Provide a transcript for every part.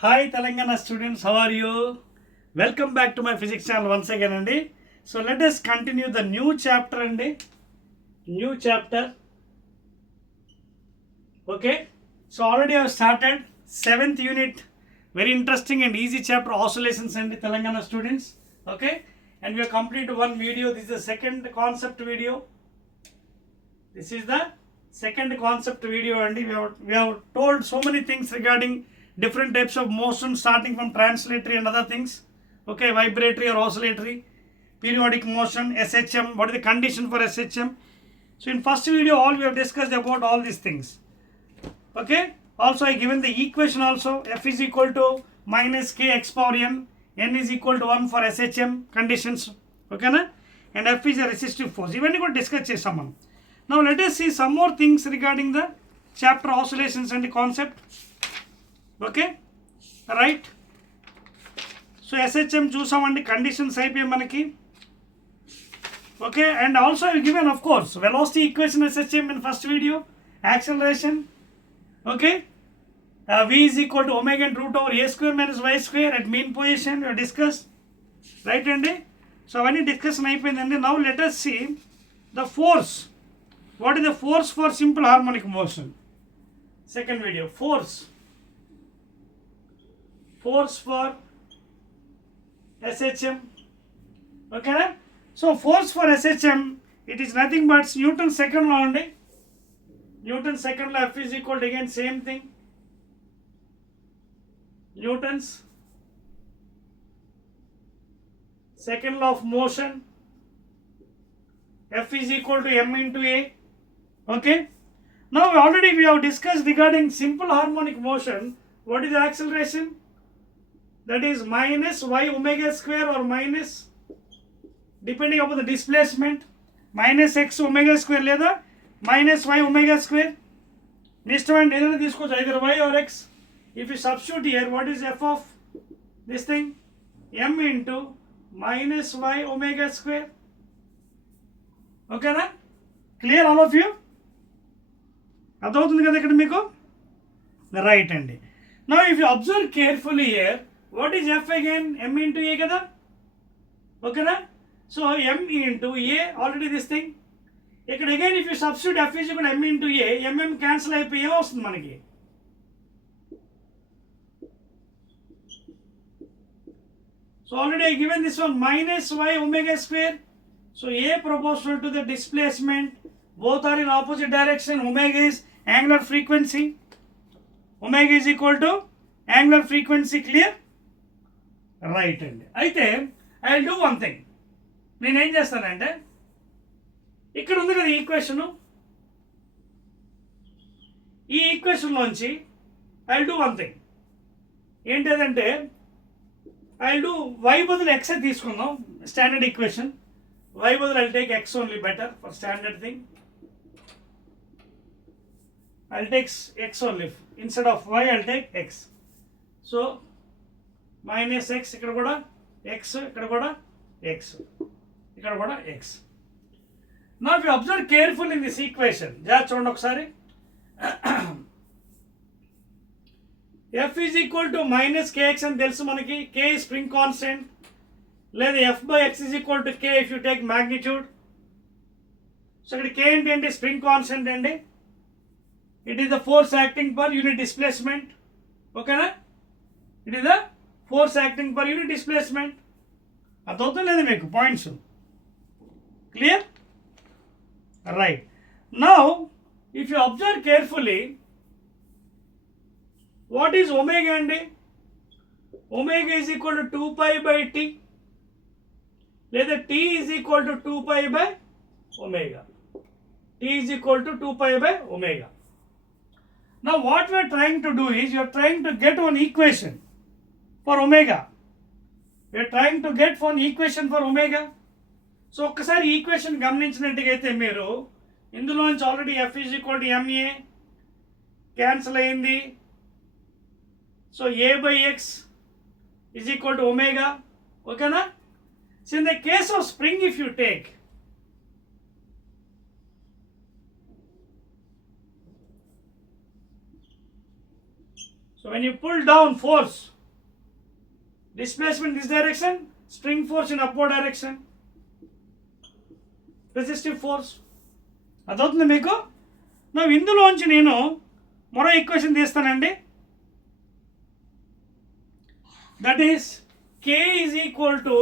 Hi Telangana students, how are you? Welcome back to my physics channel once again Andy. So let us continue the new chapter Andy. New chapter. Okay. So already I have started 7th unit. Very interesting and easy chapter, Oscillations Andy, Telangana students. Okay. And we have completed one video. This is the second concept video. This is the second concept video and we have told so many things regarding different types of motion starting from translatory and other things. Okay, vibratory or oscillatory, periodic motion, SHM, what is the condition for SHM. So in first video all we have discussed about all these things. Okay, also I given the equation also, F is equal to minus K x power N is equal to 1 for SHM conditions. Okay na? And F is a resistive force. Even you discuss chesam. Now let us see some more things regarding the chapter oscillations and the concept. Okay, right. So SHM చూసామండి conditions అయిపోయి మనకి. Okay, and also I have given of course velocity equation SHM in first video, acceleration. Okay, V is equal to omega and root over a square minus y square at mean position we have discussed. Right అండి. So అవన్నీ discussion అయిపోయిందండి. Now let us see the force. What is the force for simple harmonic motion? Second video, force for SHM. Okay, so force for SHM, it is nothing but Newton's second law only. Newton's second law, F is equal to again same thing, Newton's second law of motion, F is equal to m into a. Okay, now already we have discussed regarding simple harmonic motion. What is the acceleration? That is minus y omega square or minus, depending upon the displacement, minus x omega square లేదా minus y omega square. Next one ఏదైనా తీసుకోవచ్చు, either y or x. If you substitute here, what is f of this thing? m into minus y omega square. Okay na? Clear all of you? అర్థమవుతుంది కదా ఇక్కడ మీకు? Right అండి. Now if you observe carefully here, what is f again? M into a kada? Okay na? So m into a, already this thing. Here again if you substitute f is equal to m into a, mm cancel అయిపోయి ఏం వస్తుంది మనకి? So already I given this one minus y omega square. So a proportional to the displacement, both are in opposite direction. Omega is angular frequency. Omega is equal to angular frequency. Clear? Right అండి. అయితే I will do one thing. నేనేం చేస్తానంటే ఇక్కడ ఉంది కదా equation, ఈ ఈక్వేషన్లోంచి I will do one thing. ఏంటంటే ఐ విల్ డూ వై బదులు ఎక్స్ తీసుకుందాం, స్టాండర్డ్ ఈక్వేషన్. వై బదులు I take X only, better for standard thing. I take X only instead of Y I take X. So minus X, ఇక్కడ కూడా ఎక్స్, ఇక్కడ కూడా ఎక్స్, ఇక్కడ కూడా ఎక్స్. నా you observe careful in this equation. జాగ్రత్త చూడండి ఒకసారి. F is equal to minus K X అని తెలుసు మనకి. కే స్ప్రింగ్ కాన్స్టెంట్, లేదా F by X is equal to K if you take magnitude. So ఇక్కడ కే ఏంటి? స్ప్రింగ్ కాన్స్టెంట్ అండి. It is the force acting per unit displacement. ఓకేనా? It is the force acting per unit displacement. అర్థమవుతుందా లేదా మీకు points? Clear? Right. Now if you observe carefully, what is omega అండి? Omega is equal to 2π by T, లేదా T is equal to 2π by omega. T is equal to 2π by omega. Now what we're trying to do is you're trying to get one equation for omega. We are trying to get one equation for omega. So ఒక్కసారి equation గమనించినట్టుగైతే మీరు ఇందులోంచి already F is equal to M A cancel అయింది. So A by X is equal to omega. ఓకేనా? So in the case of spring if you take, so So when you pull down, force, displacement this direction, spring force in upward direction, resistive force. అదవుతుంది మీకు. నా ఇందులోంచి నేను మరో equation తీస్తానండి. That is k is equal to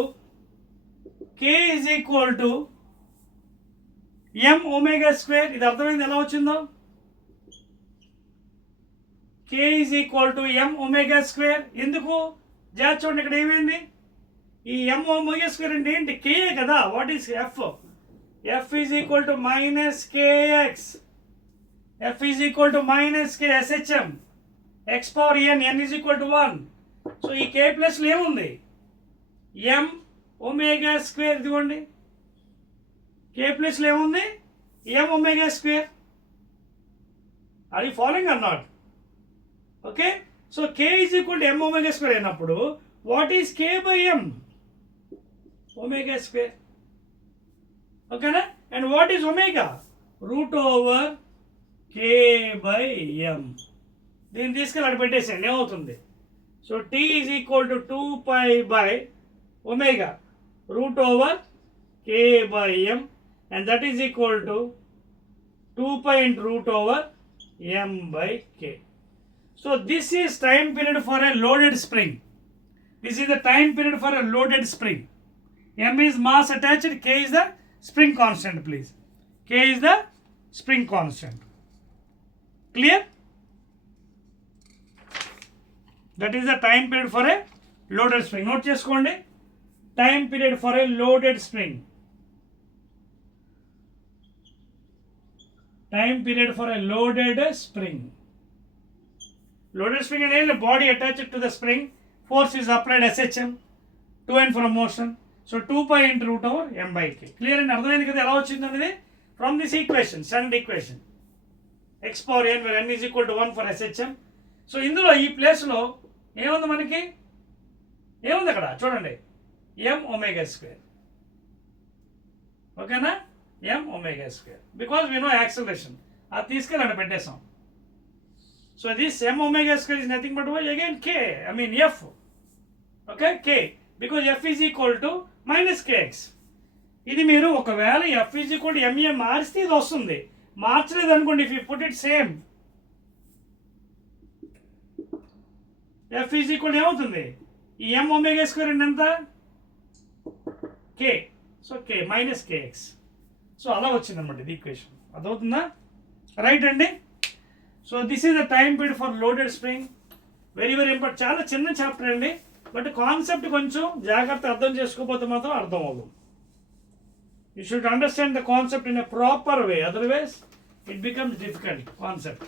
m omega square. ఇది అర్థమైంది ఎలా వచ్చిందో? k is equal to m omega square. ఎందుకు జాగ్రత్త చూడండి, ఇక్కడ ఏమైంది? ఈ m omega square అంటే ఏంటి? k కదా. What is f? f is equal to minus kx. f is equal to minus k shm x power n is equal to 1. So ఈ k ప్లస్ ఏముంది? m omega square. ఇదిగోండి, k plus ఏముంది? m omega square. Are you following or not? Okay, so k is equal to m omega square అయినప్పుడు what is k by m? omega square. ఓకేనా? And what is omega? Root over k by m. దీన్ని తీసుకెళ్ళి అక్కడ పెట్టేసేయండి, ఏమవుతుంది? So t is equal to 2 pi by omega root over k by m, and that is equal to 2 pi into root over m by k. So this is time period for a loaded spring. This is the time period for a loaded spring. M is mass attached, k is the spring constant, please. K is the spring constant. Clear? That is the time period for a loaded spring. Note cheskondi, time period for a loaded spring. Time period for a loaded spring. Loaded spring and a body attached to the spring. Force is applied SHM, to and from motion. So 2 pi into root over m by k. Clear and అర్థమైంది కదా ఎలా వచ్చింది అనేది? From this equation, standard equation, x power n where n is equal to 1 for SHM. So ఇందులో ఈ ప్లేస్లో ఏముంది మనకి? ఏముంది అక్కడ చూడండి, m omega square. ఓకేనా? m omega square, because we know acceleration. అది తీసుకెళ్ళి అక్కడ పెట్టేసాం. So this m omega square is nothing but again k, I mean f. Okay, k, because f is equal to minus kx. ఇది మీరు ఒకవేళ f is equal to ma మారిస్తే ఇది వస్తుంది. మార్చలేదు అనుకోండి, if you put it same, f is equal to ఏమవుతుంది? ఈ m omega square అంటే ఎంత? k. So k minus kx. So అలా వచ్చింది అనమాట ఇది ఈక్వేషన్. అదవుతుందా? రైట్ అండి. So this is the time period for loaded spring. Very very important. చాలా చిన్న చాప్టర్ అండి, బట్ కాన్సెప్ట్ కొంచెం జాగ్రత్త అర్థం చేసుకోకపోతే మాత్రం అర్థం అవ్వదు. You should understand the concept in a proper way, otherwise it becomes difficult concept.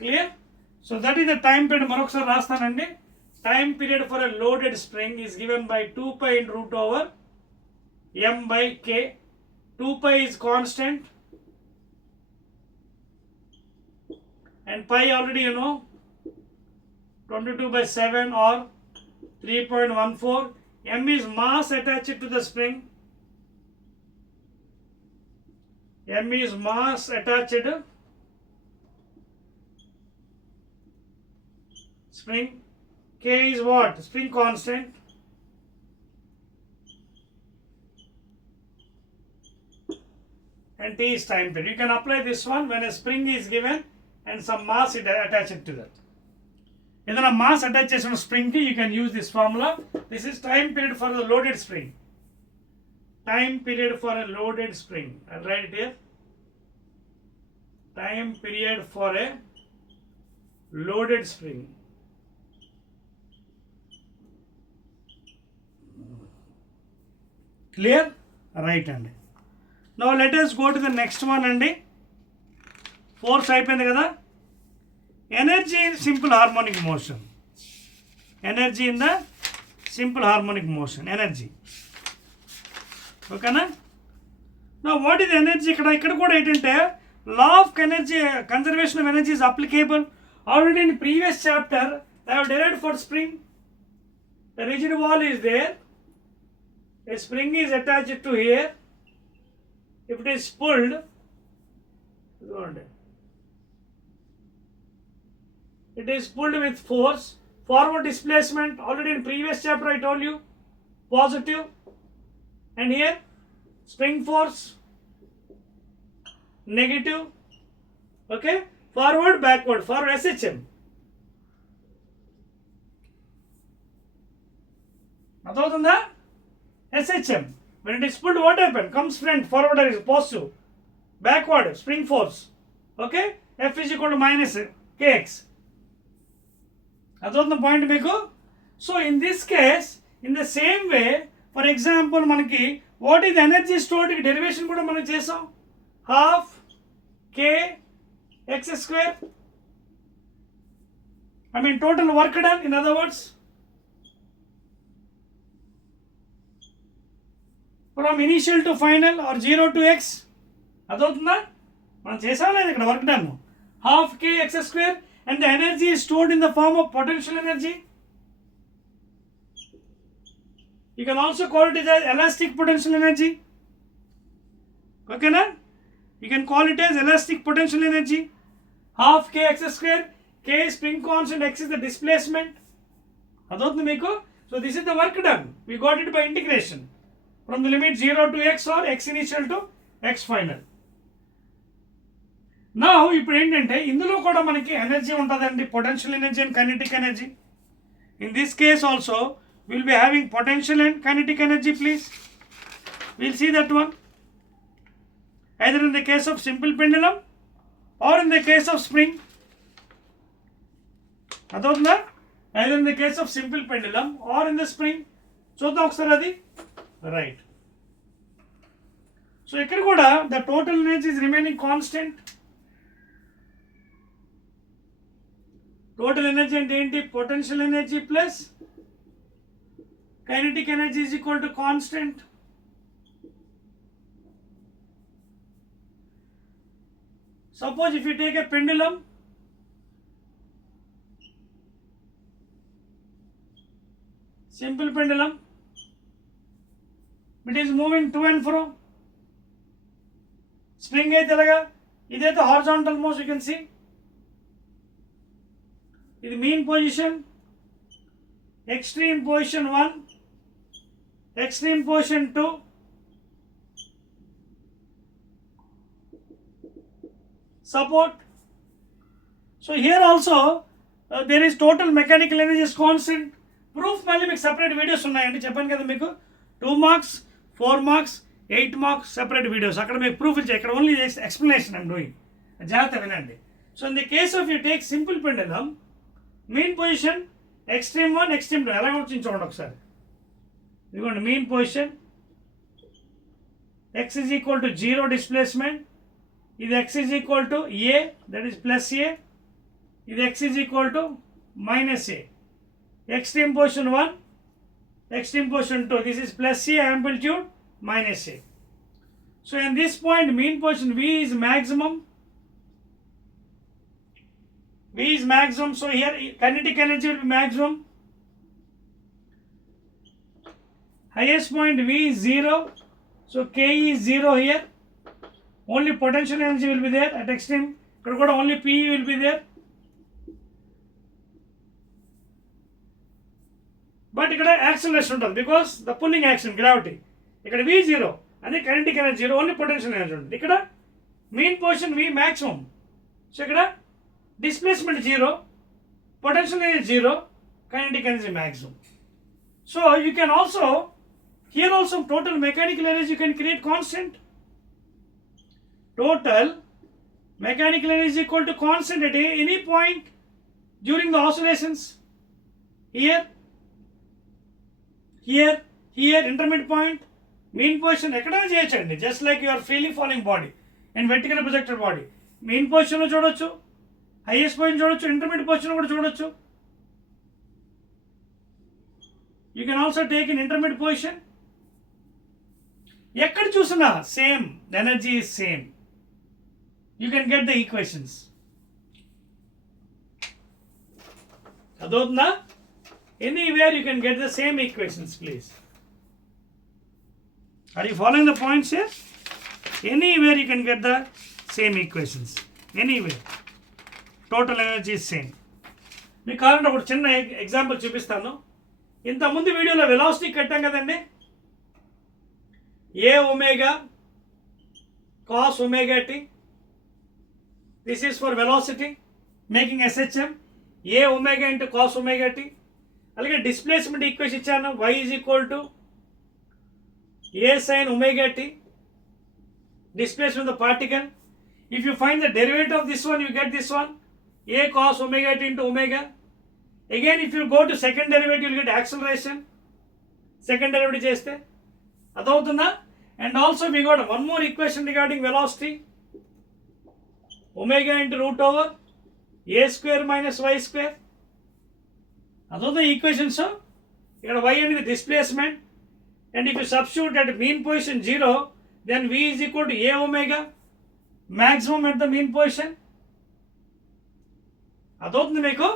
Clear? So that is the time period. Maroksa rastanandi. Time period for a loaded spring is given by 2 pi into root over m by k. 2 pi is constant and pi already you know 22 by 7 or 3.14. M is mass attached to the spring. M is mass attached spring. K is what? Spring constant. And T is time period. You can apply this one when a spring is given and some mass is attached to that. ఏదైనా mass attach చేసిన స్ప్రింగ్కి you can use this formula. This is time period for the loaded spring. Time period for a loaded spring. I write it here. Time period for a loaded spring. Clear? Right అండి. Now let us go to the next one అండి. Force అయిపోయింది కదా. Energy in simple harmonic motion. Energy in the simple harmonic motion. Energy. Okay na? Now what is energy? ఇక్కడ కూడా ఏంటంటే law of energy, conservation of energy is applicable. Already in previous chapter I have derived for spring. The rigid wall is there. A spring is attached to here. If it is pulled, it is pulled with force. Forward displacement, already in previous chapter I told you, positive. And here spring force, negative. Okay, forward, backward for SHM. Adotunda SHM. When it is pulled, what happens? Comes front, forward is positive, backward spring force. Okay, F is equal to minus kx. Adotunda point meeku. So in this case, in the same way, for example, manaki what is the energy stored? Derivation kuda మనం చేసాం. Half k x square. I mean total work done, in other words, from initial to final or 0 to x. అదవుతుందా? మనం చేసాం లేదు ఇక్కడ work done. Half k x square, and the energy is stored in the form of potential energy. You can also call it as elastic potential energy. Okay na? You can call it as elastic potential energy. Half k x square, k is spring constant, x is the displacement. Adotunda meeku. So this is the work done. We got it by integration from the limit 0 to x or x initial to x final. Now ఇప్పుడు ఏంటంటే ఇందులో కూడా మనకి ఎనర్జీ ఉంటుందండి, potential energy and kinetic energy. In this case also we will be having potential and kinetic energy, please. We will see that one. Either in the case of simple pendulum or in the case of spring. అదవుతుందా? Either in the case of simple pendulum or in the spring. చూద్దాం ఒకసారి అది. Right. So ఇక్కడ కూడా the total energy is remaining constant. Total energy అంటే ఏంటి? Potential energy plus kinetic energy is equal to constant. Suppose if you take a pendulum, simple pendulum, it is moving to and fro. Spring అయితే ఎలాగా? ఇదైతే horizontal motion, you can see. ఇది mean position, extreme position 1, extreme position 2, support. So here also there is total mechanical energy is constant. Proof మళ్ళీ మీకు separate videos ఉన్నాయండి, చెప్పాను కదా మీకు 2 marks, 4 marks, 8 marks separate videos. అక్కడ మీకు ప్రూఫ్ ఇచ్చే, ఇక్కడ ఓన్లీ explanation I'm doing. జాగ్రత్త వినండి. So in the case of you take simple pendulum, mean position extreme 1, extreme 2 ఎలా వచ్చింది చూడండి ఒకసారి. ఇదిగోండి mean position, x is equal to 0 displacement, ఇది x is equal to a, that is plus a, ఇది x is equal to minus a. Extreme position 1, extreme position 2, this is plus a amplitude minus a. So in this point mean position v is maximum. V is maximum, so here kinetic energy will be maximum. Highest point V is 0, so K is 0 here. Only potential energy will be there at extreme. Here only PE will be there. But here acceleration ఉంటుంది because the pulling action, gravity. Here V 0 and the kinetic energy 0, only potential energy ఉంటుంది. Here mean position V maximum. So here displacement 0, potential energy 0, kinetic energy maximum. So you can also, here also total mechanical energy you can create constant. Total mechanical energy is equal to constant at any point during the oscillations. Here, intermediate point, mean position ఎక్కడైనా చేయొచ్చండి, just like you are freely falling body and vertically projected body. Mean position లో చూడొచ్చు, highest point చూడొచ్చు, intermediate position కూడా చూడొచ్చు. You can also take an intermediate position. ఎక్కడ చూసినా same, the energy is same. You can get the equations. అదవుతుందా? Anywhere you can get the same equations, please. Are you following the points here? Anywhere you can get the same equations. Anywhere. Total energy is same. మీకు కావాలంటే ఒక చిన్న ఎగ్జాంపుల్ చూపిస్తాను. ఇంతకుముందు వీడియోలో velocity కట్టాం కదండి. A omega cos omega t, this is for velocity making SHM. A omega into cos omega t. అలాగే డిస్ప్లేస్మెంట్ ఈక్వేషన్ ఇచ్చాను, y is equal to A sine omega t, displacement of the particle. If you find the derivative of this one, you get this one, a cos omega t into omega. Again, if you go to second derivative, you will get acceleration. Second derivative cheste adavutunda. And also we got one more equation regarding velocity, omega into root over a square minus y square. Adavutunda equation. So here y and the displacement, and if you substitute at mean position 0, then v is equal to a omega maximum at the mean position. Adothundi meeku.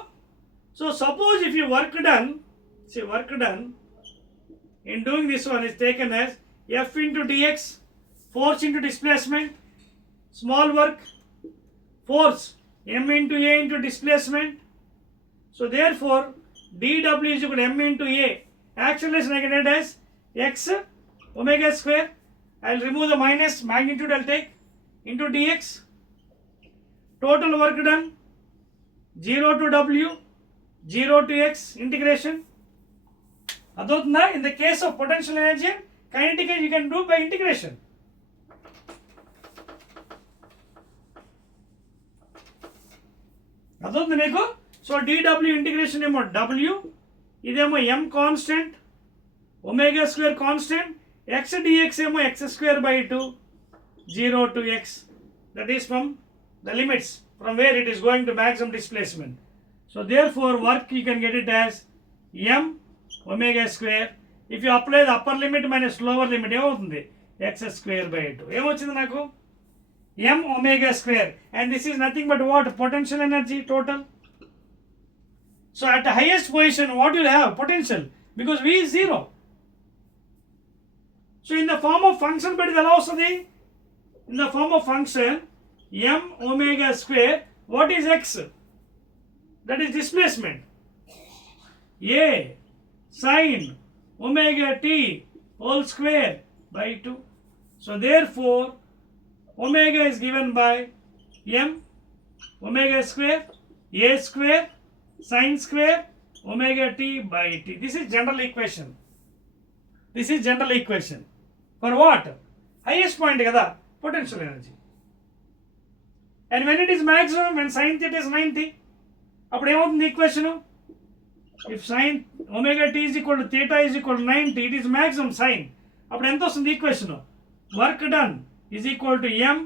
So suppose if you work done in doing this one is taken as f into dx, force into displacement, small work, force m into a into displacement. So therefore dw is equal to m into a. Acceleration I can write as x omega square. I'll remove the minus, magnitude I'll take, into dx. Total work done 0 to w, 0 to x, integration. Adotna, in the case of potential energy, kinetic energy you can do by integration. Adotna meeku. So dw integration emo w, idemo m constant, omega square constant, x dx emo x square by 2, 0 to x. That is from the limits from where it is going to maximum displacement. So therefore work you can get it as m omega square. If you apply the upper limit minus lower limit, ఏమవుతుంది x square by 2. ఏమొచ్చింది నాకు m omega square, and this is nothing but what? Potential energy total. So at the highest position what you will have? Potential, because v is 0. So in the form of function, but it allows the in the form of function m omega square. What is x? That is displacement. A sine omega t whole square by 2. So therefore omega is given by m omega square a square sine square omega t by t. This is general equation. This is general equation. For what? Highest point kada, potential energy. And when it is maximum, when sin theta is 90, appudu emutundi equation? If sin omega t is equal to theta is equal to 90, it is maximum sin. Appudu enta vastundi equation? Work done is equal to m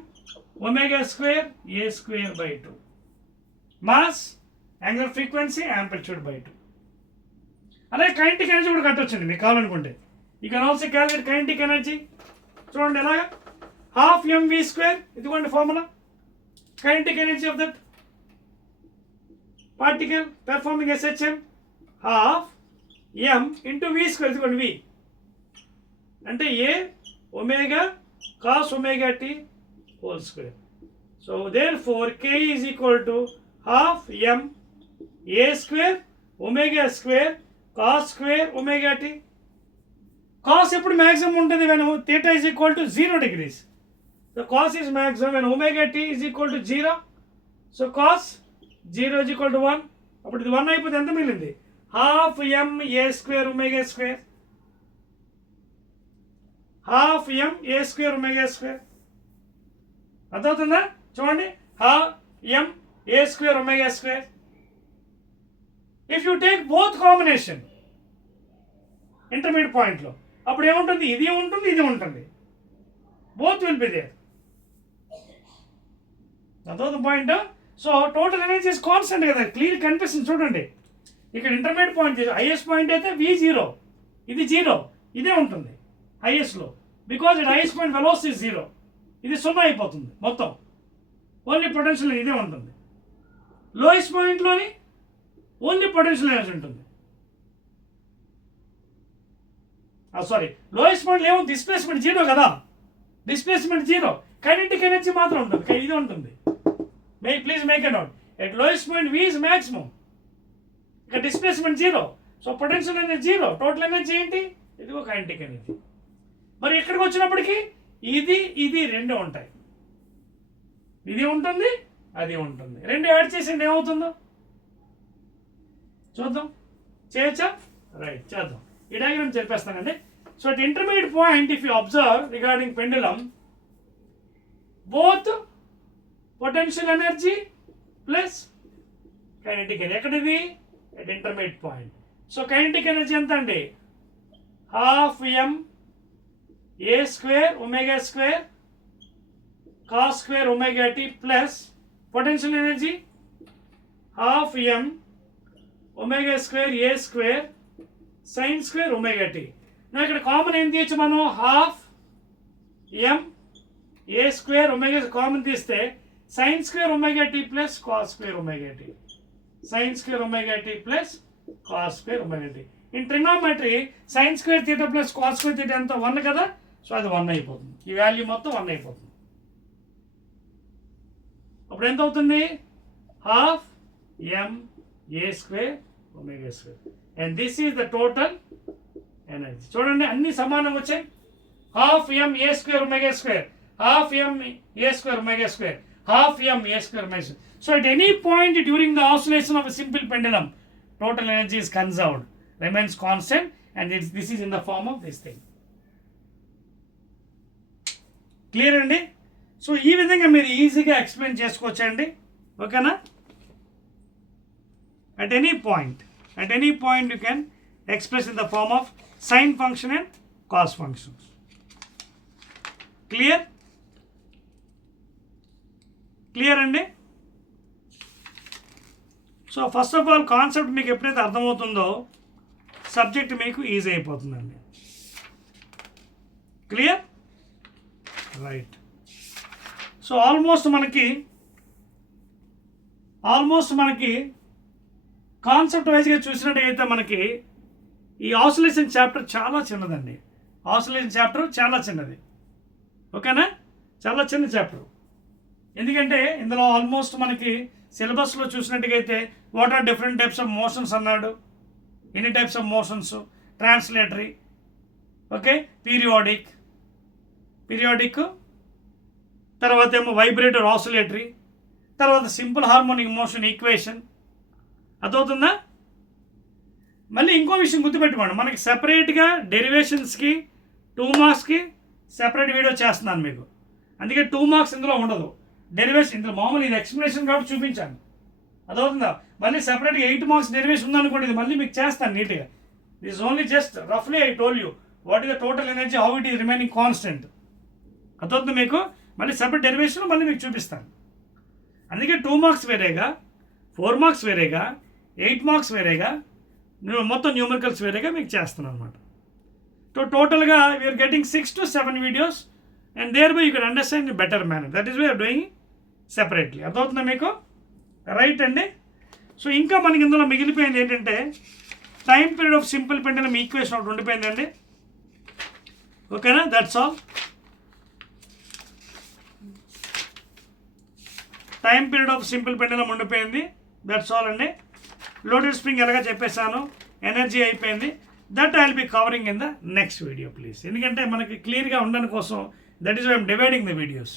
omega square a square by 2. Mass, angular frequency, amplitude by 2. అలాగే kinetic energy కూడా కట్టొచ్చండి మీకు కావాలనుకుంటే. You can also calculate kinetic energy. చూడండి ఎలాగా, half mv square, ఇదిగోండి formula. Kinetic energy of that particle performing SHM, half m into v square, ఇదిగోండి v అంటే a omega cos omega t whole square. So therefore k is equal to half m a square omega square cos square omega t. Cos ఎప్పుడు maximum ఉంటుంది when theta is equal to 0 degrees. So cos is maximum when omega t is equal to 0. So cos 0 is equal to 1. అప్పుడు ఇది 1 అయిపోతే ఎంత మిగిలింది? half m a square omega square. half m a square omega square. అర్థమవుతుందా? చూడండి, half m a square omega square. If you take both combination intermediate point లో, అప్పుడు ఏముంటుంది? ఇది ఉంటుంది, ఇది ఉంటుంది. Both will be there. అదొక point. So total energy is constant కదా, క్లియర్ కనిపిస్తుంది చూడండి. ఇక్కడ ఇంటర్మీడియట్ పాయింట్ హైయెస్ట్ పాయింట్ అయితే v 0, ఇది 0, ఇదే ఉంటుంది హైయెస్ట్లో. Because it highest point velocity 0, ఇది 0 అయిపోతుంది మొత్తం. ఓన్లీ పొటెన్షియల్ ఇదే ఉంటుంది. లోయెస్ట్ పాయింట్లోని ఓన్లీ పొటెన్షియల్ ఎనర్జీ ఉంటుంది. సారీ, లోయెస్ట్ పాయింట్లో ఏమో డిస్ప్లేస్మెంట్ 0 కదా, డిస్ప్లేస్మెంట్ 0, కైనెటిక్ ఎనర్జీ మాత్రం ఉంటుంది, ఇది ఉంటుంది. Please make a note, at lowest point v is maximum. ఇక డిస్ప్లేస్మెంట్ జీరో. సో పొటెన్షియల్ అనేది జీరో. టోటల్ ఎనర్జీ ఏంటి? ఇదిగో కైనెటిక్ ఎనర్జీ. మరి ఇక్కడికి వచ్చినప్పటికీ ఇది రెండు ఉంటాయి. ఇది ఉంటుంది, అది ఉంటుంది. రెండు యాడ్ చేసింది ఏమవుతుందో చూద్దాం. చేయొచ్చా? రైట్, చేద్దాం. ఈ డయాగ్రామ్ చెప్పేస్తానండి. So at intermediate point if you observe regarding pendulum, both potential energy plus kinetic energy. ఎక్కడిది? At intermediate point. So kinetic energy ఎంత అండి? Half m a square omega square cos square omega t plus potential energy half m omega square a square sin square omega t. నా ఇక్కడ కామన్ ఏం తీయచ్చు మనం? Half m a square omega common తీస్తే sin square omega t plus cos square omega t. sin square omega t plus cos square omega t. In trigonometry sin square theta plus cos square theta ఎంత? 1 కదా. సో అది 1 అయిపోతుంది. ఈ వాల్యూ మొత్తం 1 అయిపోతుంది. అప్పుడు ఎంత అవుతుంది? Half m a square omega square. And this is the total energy. చూడండి అన్ని సమానంగా వచ్చాయి. Half m a square omega square, half m a square omega square, half m a square omega square. So at any point during the oscillation of a simple pendulum, total energy is conserved, remains constant, and this is in the form of this thing. Clear అండి? సో ఈ విధంగా మీరు ఈజీగా ఎక్స్ప్లెయిన్ చేసుకోవచ్చండి. ఓకేనా? at any point you can express in the form of sine function and cos functions. Clear అండి? So first of all concept మీకు ఎప్పుడైతే అర్థమవుతుందో సబ్జెక్ట్ మీకు ఈజీ అయిపోతుందండి. క్లియర్? రైట్. సో ఆల్మోస్ట్ మనకి కాన్సెప్ట్ వైజ్గా చూసినట్టయితే మనకి ఈ ఆసిలేషన్ చాప్టర్ చాలా చిన్నదండి. ఆసిలేషన్ చాప్టర్ చాలా చిన్నది. ఓకేనా? చాలా చిన్న చాప్టర్. ఎందుకంటే ఇందులో ఆల్మోస్ట్ మనకి సిలబస్లో చూసినట్టుగైతే what are different types of motions అన్నాడు, ఎన్ని types of motions, translatory, okay, periodic, తర్వాత ఏమో వైబ్రేటర్ ఆసిలేటరీ, తర్వాత సింపుల్ హార్మోనిక్ మోషన్ ఈక్వేషన్. అర్థమవుతుందా? మళ్ళీ ఇంకో విషయం గుర్తుపెట్టుకోండి, మనకి సెపరేట్గా డెరివేషన్స్కి 2 మార్క్స్కి సెపరేట్ వీడియో చేస్తున్నాను మీకు. అందుకే 2 మార్క్స్ ఇందులో ఉండదు. డెరివేషన్ ఇందులో మామూలు ఇది ఎక్స్ప్లెనేషన్ కాబట్టి చూపించాను. అదవుతుందా? మళ్ళీ సెపరేట్గా 8 మార్క్స్ డెరివేషన్ ఉందనుకోండి, ఇది మళ్ళీ మీకు చేస్తాను నీట్గా. దిస్ ఓన్లీ జస్ట్ రఫ్లీ I told you what is the total energy, how it is remaining constant. అదవుతుంది మీకు. మళ్ళీ సెపరేట్ డెరివేషన్ మళ్ళీ మీకు చూపిస్తాను. అందుకే 2 మార్క్స్ వేరేగా, 4 మార్క్స్ వేరేగా, 8 మార్క్స్ వేరేగా, మొత్తం న్యూమరికల్స్ వేరేగా మీకు చేస్తున్నాను అనమాట. సో టోటల్గా we're getting 6 to 7 videos, and there by you can understand in better manner. That is why are doing separately. అర్థమవుతుందా మీకు? రైట్ అండి. సో ఇంకా మనకి ఇందులో మిగిలిపోయింది ఏంటంటే time period of simple pendulum equation ఒకటి ఉండిపోయిందండి. ఓకేనా? That's all. Time period of simple pendulum ఉండిపోయింది. దట్స్ ఆల్ అండి. లోడెడ్ స్ప్రింగ్ ఎలాగా చెప్పేశాను, ఎనర్జీ అయిపోయింది. That I will be covering in the next video please. ఎందుకంటే మనకి క్లియర్గా ఉండడం కోసం that is why I'm dividing the videos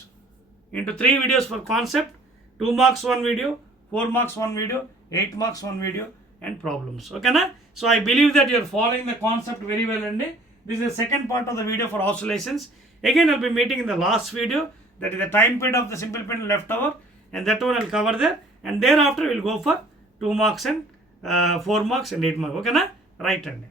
into 3 videos for concept, 2 marks 1 video, 4 marks 1 video, 8 marks 1 video, and problems. ఓకేనా? So I believe that you're following the concept very well అండి. This is the second part of the video for oscillations. Again I'll be meeting in the last video, that is the time period of the simple pendulum left over, and that one I'll cover there, and thereafter we'll go for 2 marks and 4 marks and 8 marks. Okay na? Right. And